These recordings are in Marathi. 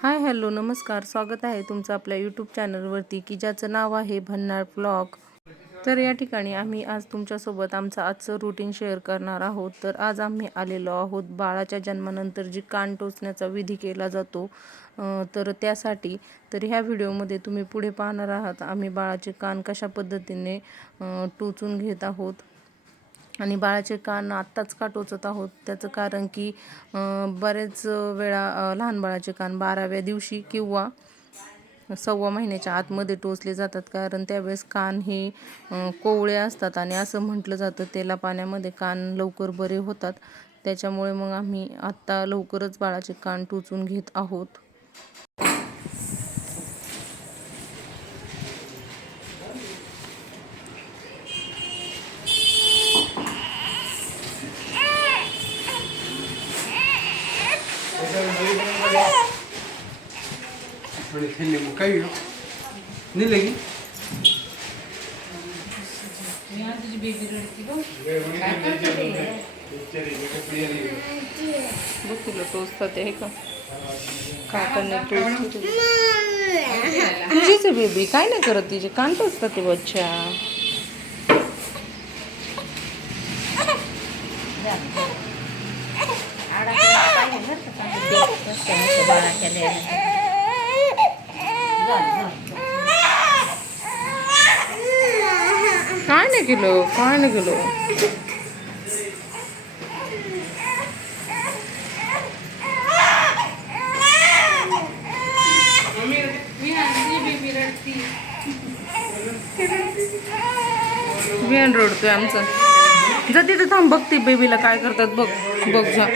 हाय हॅलो नमस्कार. स्वागत आहे तुमचं आपल्या यूट्यूब चॅनलवरती की ज्याचं नाव आहे भन्नाळ ब्लॉग तर या ठिकाणी आम्ही आज तुमच्यासोबत आमचं आजचं रुटीन शेअर करणार आहोत. तर आज आम्ही आलेलो आहोत बाळाच्या जन्मानंतर जी कान टोचण्याचा विधी केला जातो तर त्यासाठी. तर ह्या व्हिडिओमध्ये तुम्ही पुढे पाहणार आहात आम्ही बाळाचे कान कशा पद्धतीने टोचून घेत आहोत. आणि बाळाचे कान आत्ताच का टोचत आहोत. त्याचं कारण की बरेच वेळा लहान बाळाचे कान बाराव्या दिवशी किंवा सव्वा महिन्याच्या आतमध्ये टोचले जातात. कारण त्यावेळेस कान हे कोवळे असतात आणि असं म्हटलं जातं तेला पाण्यामध्ये कान लवकर बरे होतात. त्याच्यामुळे मग आम्ही आत्ता लवकरच बाळाचे कान टोचून घेत आहोत. हो लगी बघ तुला टोचतात आहे का? काकांनी तुझीच बेबी काय नाही करत तिचे? कान टोचतात ते बच्चा. काय नाही गेलो काय नाही गेलो बियाण रडतोय आमचं. जा तिथे थांब बघ ते बेबीला काय करतात बघ बघ जा.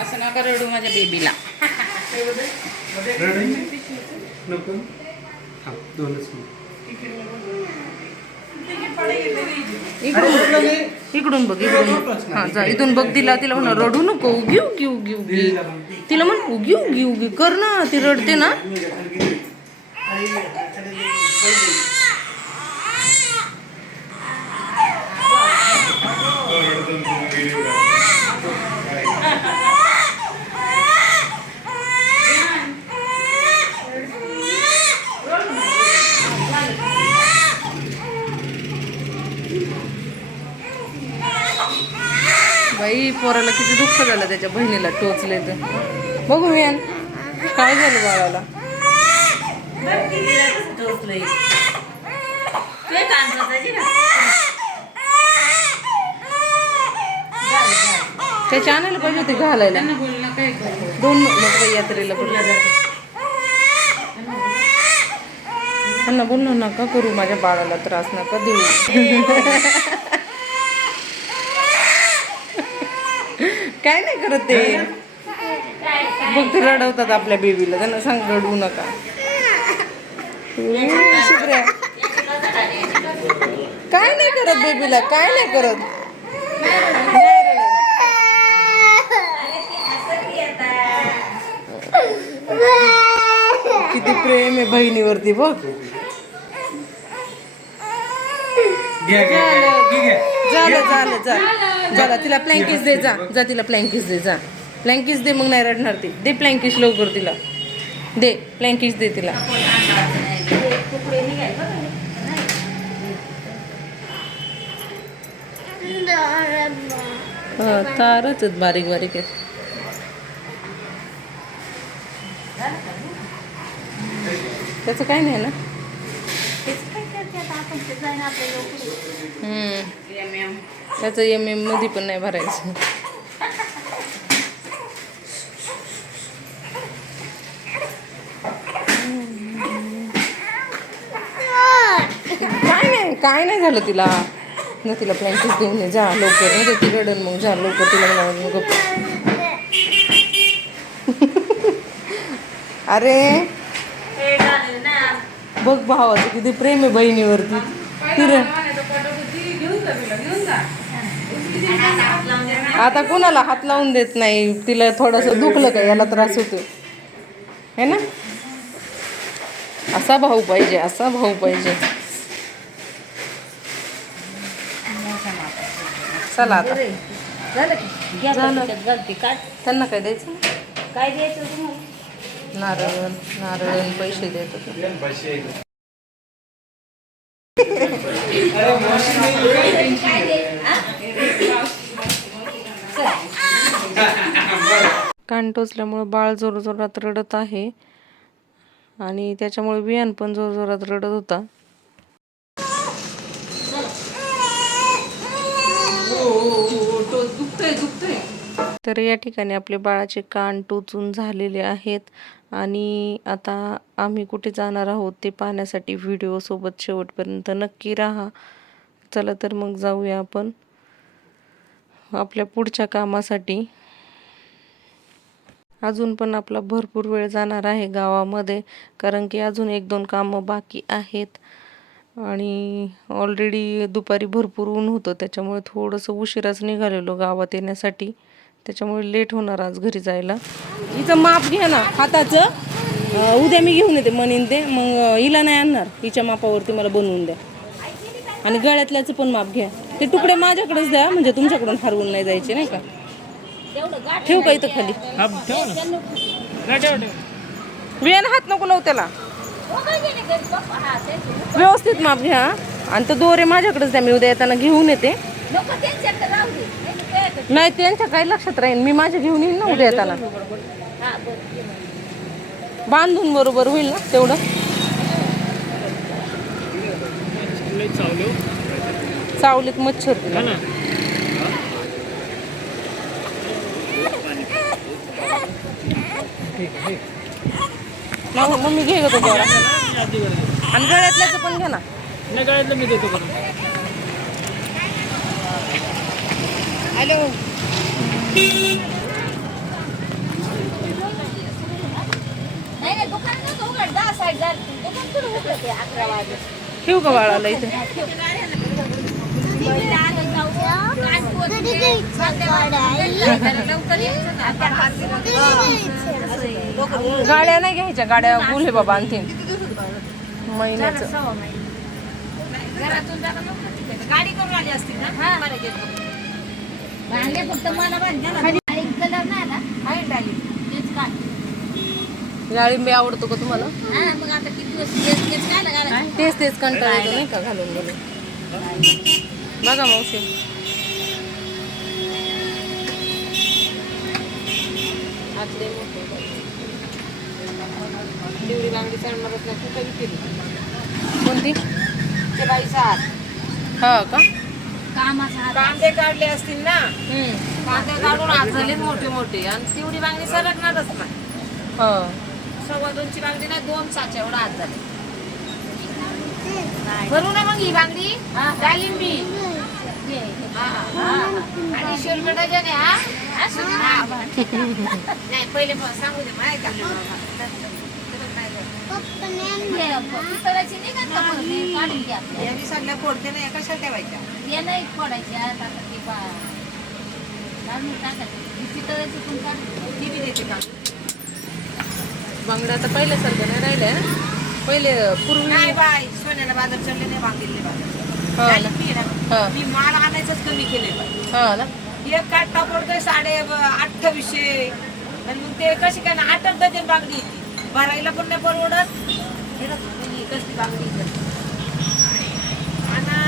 असं नका रडू माझ्या बेबीला नको. हाँ दोनच इकडून बघ. इकडून बघ इकडून बघ. हा जा इथून बघ तिला तिला म्हणा रडू नको उगी उगी उगी उगी. तिला म्हण उगी उगी उगी. कर ना ती रडते ना बाई पोराला किती दुःख झालं त्याच्या बहिणीला टोचले तर बघू मी काय झालं बाळाला? त्याच्या आणायला पाहिजे होते घालायला. दोन यात्रेला कुठल्या त्यांना बोल ना नका करू माझ्या बाळाला त्रास नका देऊ. काय नाही करत ते. फक्त रडवतात आपल्या बेबीला त्यांना सांग रडवू नका. काय नाही करत बेबीला काय नाही करत. किती प्रेम आहे बहिणीवरती बघ. घ्या झालं झालं. जा तिला प्लँकीस दे जा. जा तिला प्लँकीस दे जा. प्लँकीस दे मग नाही रडणार ती. दे प्लँकीस लवकर तिला. दे प्लँकीस दे तिला. तारच बारीक बारीक आहेत. त्याचं काय नाही ना? हम्म. त्याचं एम एममध्ये पण नाही भरायचं काय नाही काय नाही झालं तिला ना तिला प्लॅन्टीस देऊन ये जा लवकर नाही तर ती रडन मग जा लवकर तिला मग गप्प. अरे बघ भावाचं किती प्रेम आहे बहिणीवरती. आता कोणाला हात लावून देत नाही? तिला थोडंसं दुखलं का? याला त्रास होतो है ना? असा भाऊ पाहिजे असा भाऊ पाहिजे. चला आता. झालं त्यांना काय द्यायचं? काय द्यायचं नारळ नारळ पैसे देत होते कान टोचल्यामुळं बाळ जोरजोरात रडत आहे. आणि त्याच्यामुळे वियान पण जोरजोरात रडत होता. तर या ठिकाणी आपले बाळाचे कान टोचून झालेले आहेत. आणि आता आम्ही कुठे जाणार आहोत ते पाहण्यासाठी व्हिडिओसोबत शेवटपर्यंत नक्की राहा. चला तर मग जाऊया आपण आपल्या पुढच्या कामासाठी. अजून पण आपला भरपूर वेळ जाणार आहे गावामध्ये कारण की अजून एक दोन कामं बाकी आहेत. आणि ऑलरेडी दुपारी भरपूर ऊन होतं त्याच्यामुळे थोडंसं उशिराच निघालेलो गावात येण्यासाठी. त्याच्यामुळे लेट होणार आज घरी जायला. हिचं माप घ्या ना हाताचं. उद्या मी घेऊन येते म्हणीन ते. मग हिला नाही आणणार. हिच्या मापावरती मला बनवून द्या. आणि गळ्यातल्याचं पण माप घ्या. ते तुकडे माझ्याकडेच द्या म्हणजे तुमच्याकडून फारवून नाही जायचे नाही का? ठेवू का इथं खाली? वेन हात नको लावू त्याला. व्यवस्थित माप घ्या आणि तो दोरे माझ्याकडेच द्या. मी उद्या येताना घेऊन येते. नाही त्यांच्या काही लक्षात राहील मी माझ्या घेऊन येईन ना उद्या येताना बांधून बरोबर होईल ना तेवढं? चावलीत मच्छर तिला. मग मम्मी घे ग तो आणि गळ्यातल्याचं पण घ्या ना. नाही गळ्यातलं मी देतो करून हॅलो. नाही नाही दुकानातच उघड दहा साईड झाली. दुकान कुठं उघडते अकरा वाजे? ठेवू का बाळाला इथे? गाड्या? नाही घ्यायच्या. गाड्या बोल बाबा आणतील महिन्याचं. गाडी करून आली असतील ना? भांडे फक्त मला बांधले ना आणि कलर नाही ना? आहे डाली तेच काय डाळिंबे आवडतो का तुम्हाला? हा मग आता किती दिवस तेच तेच काय लागायला तेच तेच कंटाळा येतो नाही का घालून घालून बघा मावशी. आतले मोठे. दिवडी बांगडी चढणारच नाही तू कधी केली? कोणती? ते बाई सात. हा का? कांदे काढले असतील ना? हम्म. कांदे काढून आज झाले मोठे मोठे. आणि तेवढी बांगडी सरकणारच नाही. हा. सव्वा दोनची बांगडी नाही दोन साच्या एवढा आज झाले. भरू ना मग ही बांगडी. अडीचशे रुपये डझन आहे हा ना. नाही पहिले सांगू दे माहिती हे नाही का? कपड ते काढून घ्या. आपल्या. या विसरल्या फोडते ना कशा ठेवायच्या? हे नाही फोडायचे आता ते बा काढून टाकायचे ही पितळाची पण काढून ती बी देते का बांगड्या आता पहिल्यासारखं नाही राहिल्या ना पहिले पूर्वी नाही बाय सोन्याला बाजार चढले नाही बांगितले बाजार. हा ना. डाळिंबी आहे हा. ना मी माल आणायचंच कमी केले बाई. हा ना. एक काटा पडतोय साडे अठ्ठावीसशे. आणि मग ते कशी काय ना आठ डझन बांगडी येते. भरायला पण नाही परवडत हे ना, ही कसली बांगडी इकडे. आणि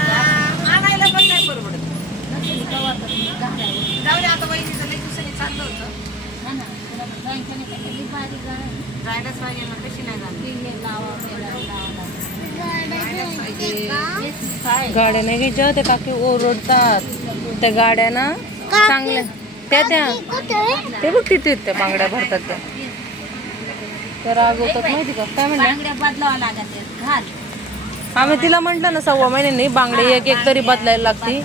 आणायला पण नाही परवडत नसेल कवा तर घालायला. जाऊ दे आता वहिनीचं लई दिवसांनी चाललं होतं हा ना, तुला जायचं नाही का? किती बारीक जाणार. जायलाच पाहिजे ना कशी नाही झाली ते हे लावा, ते लावा, लावा. तेच काय? गाड्या नाही घ्यायच्या त्या काकी ओरडतात. त्या गाड्या ना चांगल्या त्या त्या ते बघ तिथे त्या बांगड्या भरतात त्या. त्या रागवतात माहिती का? काय म्हणल्या? आम्ही तिला म्हटलं ना सव्वा महिन्यानी बांगडे एक एक तरी बदलायला लागती.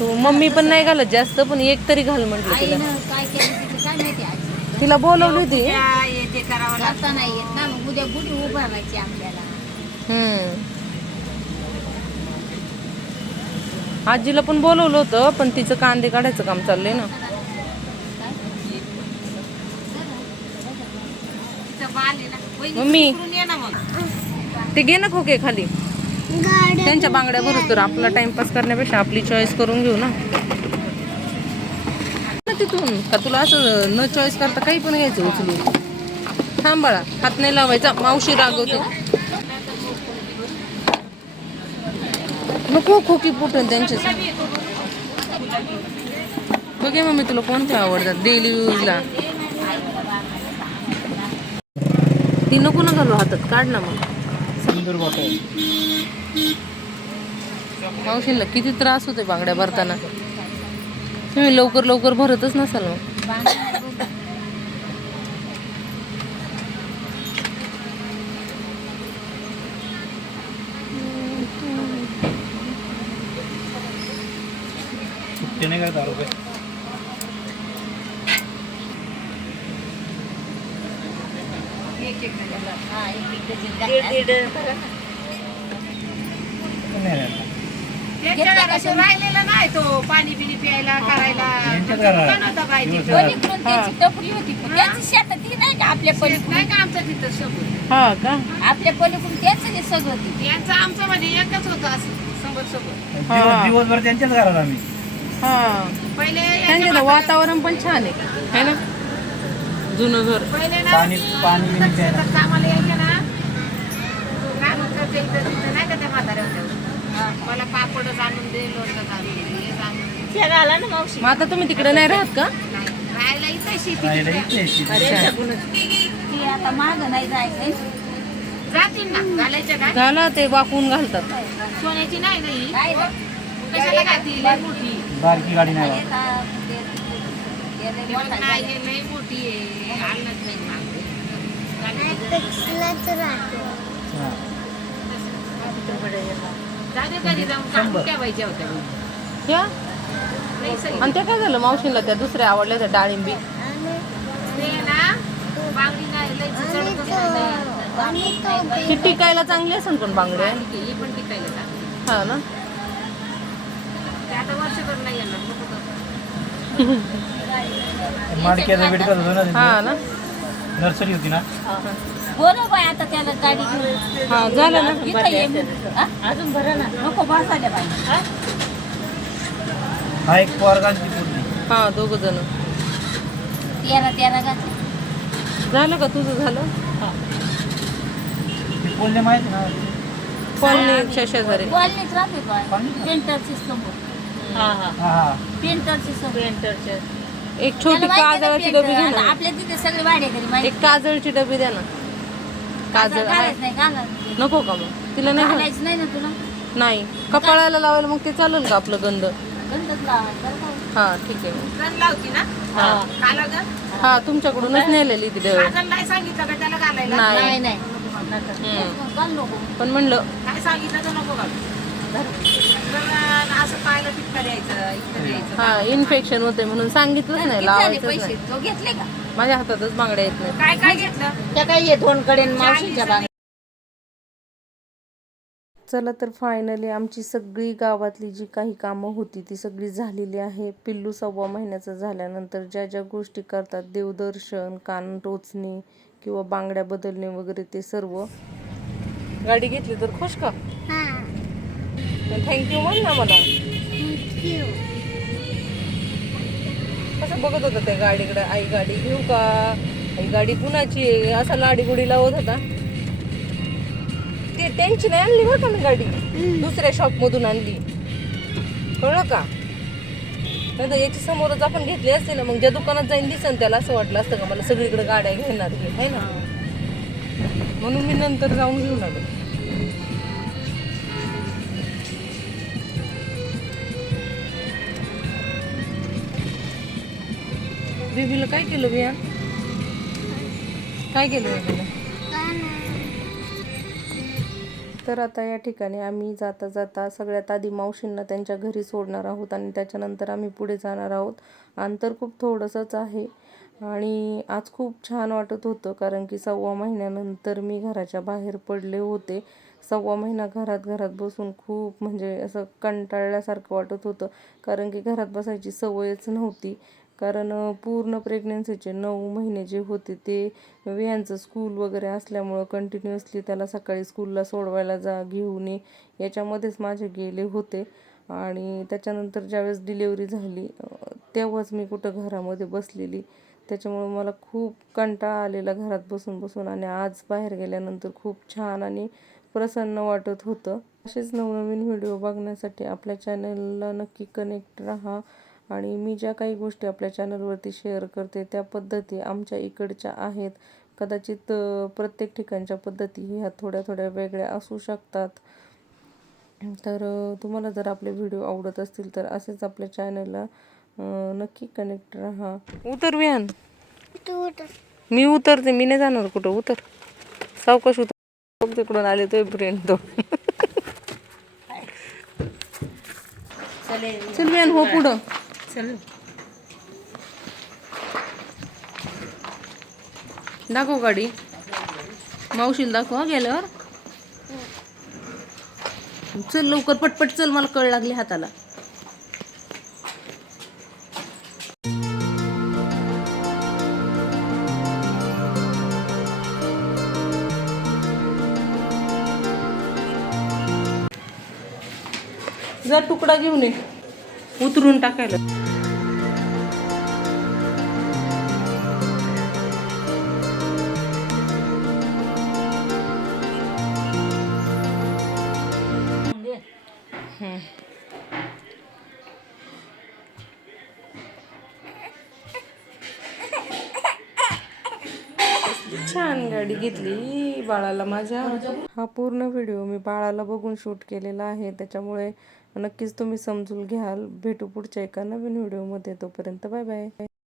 तू मम्मी पण नाही घालत जास्त पण एक तरी घाल म्हटलं तिला. आईनं काय केलं तिचं काय माहिती आजी तिला बोलवली होती. करावं लागतं. नाही येत ना मग उद्या गुढी उभारायची आपल्याला. हम्म. आजीला पण बोलवलं होतं पण तिचं कांदे काढायचं काम चाललंय ना. मम्मी. इकडून ये ना मग. ते घे ना खोके खाली. त्यांच्या बांगड्या भरू तर आपला टाइमपास करण्यापेक्षा आपली चॉईस करून घेऊ ना. तिथून. का तुला असं न चॉईस करता काही पण घ्यायचं उचलून. थांब बाळा हात नाही लावायचा. मावशी रागवते. नको खोकी फुटून त्यांचे बघे मम्मी तुला कोणते आवडतात? डेली यूजला ती नको ना घालू हातात काढ ना मग. सुंदर बॉटल मावशीला किती त्रास होते बांगड्या भरताना. तुम्ही लवकर लवकर भरतच नसाल मग ते नाही काय दहा रुपये हा, एक एक डझन दीड घातल्या. दीड नाही राहिलेला नाही तो पाणी बिणी प्यायला करायला. टपरी होती? पण त्याची शेतात ती नाही का आपल्या पलीकडून? नाही का आमचं तिथं हा का? आपल्या पलीकडून त्याच सगळं यांचं आमचं म्हणजे एकच होतं असं. दिवस दिवसभर त्यांच्याच घरात आम्ही. हा. पहिले त्यांच्या वातावरण पण छान आहे है ना? जुनं घर. पहिले ना पाणी पाणी बिणी प्यायला. शेतात कामाला यायचे ना. काय म्हणतात ते इथं तिथं नाही का त्या म्हाताऱ्या होत्या? मला पापडच आणून दे लोणचं आणून दे हेच आणून दे. आला ना मावशी? मग आता तुम्ही तिकडे नाही राहत का? नाही राहायला इथं शेती राहायला तिकडे. इथे शेती. अच्छा. ती आता माग नाही जायचंय. जातील ना घालायच्या काय? झालं ते वाकून घालतात. सोन्याची नाही नाही नाही ना. कशाला घालतील? लय मोठी. बारकी गाडी नाही मोठा. हे मोठी आहे आणलंच नाही मागं. घालायची हा. जाऊ दे कधी जाऊन काढून ठेवायच्या होत्या या लई सही. आणि ते काय झालं मावशीला त्या दुसऱ्या आवडल्या त्या डाळिंबी ते ना बांगडी नाही लई चढतच नाही. ती टिकायला चांगली असेल पण बांगड्या आणि ते ही पण टिकायला. हा ना आता वर्षभर नाही येणार. नको तर. माडक्याचा वेट करत होतो ना हा. नर्सरी होती ना. बोलव बाय आता त्याला गाडी घेऊन. हा झालं ना. इथं ये मग. हा? अजून भरा ना. नको बसायला बाई. हा? हा एक पोरगांची पूर्णी हा दोघ जण. तेरा तेरा घातले झालं का तुझं झालं? ते माहिती ना? कॉलनी शेजारी कॉलनीत राहते हा हा. पेंटरची एक छोटी काजळाची डबी घे ना. आपल्या तिथे सगळे वाडेकरी माहिती एक काजळची डबी द्या ना. काजळ आहे. घालायच नाही घालायचं नको का मग? तिला नाही घाल- घालायचं नाही ना तुला? नाही. कपाळाला लावायला मग ते चालेल का आपलं गंध? गंधच लावायचं बरं का? हा ठीक आहे. मग जण लावती ना? हा. काला हा तुमच्याकडूनच नेलेली ती डबी. काजल नाही सांगितलं का त्याला घालायला? नाही. नको. पण म्हणलं. सांगितलं तर नको घालू. हा इन्फेक्शन होते म्हणून सांगितलंच नाही घेतले का? माझ्या हातातच बांगड्या येत नाही काय काय घेतलं? त्या काय दोन कडे मावशीच्या बांगड्या. चला तर फायनली आमची सगळी गावातली जी काही कामं होती ती सगळी झालेली आहे. पिल्लू सव्वा महिन्याचं झाल्यानंतर ज्या ज्या गोष्टी करतात देवदर्शन कान टोचणे किंवा बांगड्या बदलणे वगैरे ते सर्व. गाडी घेतली तर खुश का? थँक्यू म्हण ना मला. कसं बघत होता त्या गाडीकडे आई गाडी घेऊ का? आई गाडी कुणाची आहे? असा लाडी गुडी लावत होता. ते त्यांची नाही आणली बरं का मी गाडी. दुसऱ्या शॉप मधून आणली. कळलं का? नाही तर याच्या समोरच आपण घेतली असते ना मग ज्या दुकानात जाईन दिसन त्याला असं वाटलं असतं का मला सगळीकडे गाड्या घेणार घे है ना? म्हणून मी नंतर जाऊन घेऊन आलो. बेबीला काय केलं बिया? काय केलं बेबीला तर आता या ठिकाणी आम्ही जाता जाता सगळ्यात आधी मावशींना त्यांच्या घरी सोडणार आहोत आणि त्याच्यानंतर आम्ही पुढे जाणार आहोत. अंतर खूप थोडंसंच आहे. आणि आज खूप छान वाटत होतं कारण की सव्वा महिन्यानंतर मी घराच्या बाहेर पडले होते. सव्वा महिना घरात घरात बसून खूप म्हणजे असं कंटाळल्यासारखं वाटत होतं. कारण की घरात बसायची सवयच नव्हती. कारण पूर्ण प्रेग्नेन्सीचे नऊ महिने जे होते ते वियांचं स्कूल वगैरे असल्यामुळं कंटिन्युअसली त्याला सकाळी स्कूलला सोडवायला जा घेऊन ये याच्यामध्येच माझे गेले होते. आणि त्याच्यानंतर ज्यावेळेस डिलेवरी झाली तेव्हाच मी कुठं घरामध्ये बसलेली. त्याच्यामुळं मला खूप कंटाळा आलेला घरात बसून बसून आणि आज बाहेर गेल्यानंतर खूप छान आणि प्रसन्न वाटत होतं. असेच नवनवीन व्हिडिओ बघण्यासाठी आपल्या चॅनलला नक्की कनेक्ट राहा. आणि मी ज्या काही गोष्टी आपल्या चॅनलवरती शेअर करते त्या पद्धती आमच्या इकडच्या आहेत. कदाचित प्रत्येक ठिकाणच्या पद्धती ह्या थोड्या थोड्या वेगळ्या असू शकतात. तर तुम्हाला जर आपले व्हिडिओ आवडत असतील तर असेच आपल्या चॅनलला नक्की कनेक्ट राहा. उतर विहान मी उतरते मी नाही जाणार कुठं. उतर. सावकाश उतर. बघ तिकडून आले तो फ्रेंड तो चल विहान हो पुढं. चल. दाखव गाडी. मावशील दाखव गेल्यावर. चल लवकर पटपट चल मला कळ लागली हाताला. जा तुकडा घेऊन ये. उतरून टाकायला. छान गाडी घेतली बाळाला माझ्या. हा पूर्ण व्हिडिओ मी बाळाला बघून शूट केलेला आहे. त्याच्यामुळे नक्कीच तुम्ही समजून घ्याल. भेटू पुढच्या एका नवीन व्हिडिओमध्ये. तोपर्यंत बाय बाय.